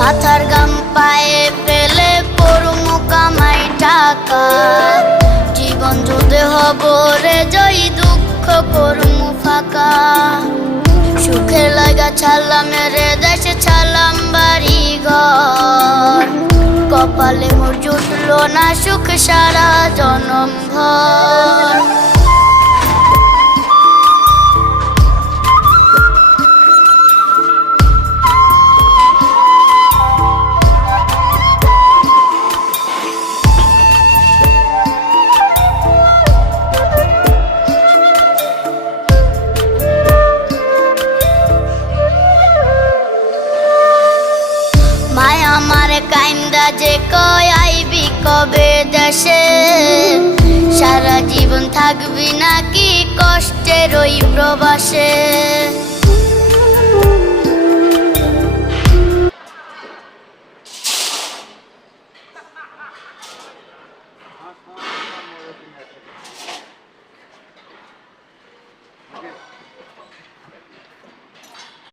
মাথার গাম পায়ে ফেলে পড়মু কামাই টাকা, জীবন যুদ্ধে হব রে জয়ী, দুঃখ করমু ফাঁকা। সুখের লাগা ছাড়লাম রে দেশে, ছাড়লাম বাড়ি ঘর, কপালে মোর জুটলো না সুখ সারা জনম ভর। মায় আমার কাইন্দা যে কয় আইবি কবে দেশে, সারা জীবন থাকবি নাকি কষ্টের ওই প্রবাসে।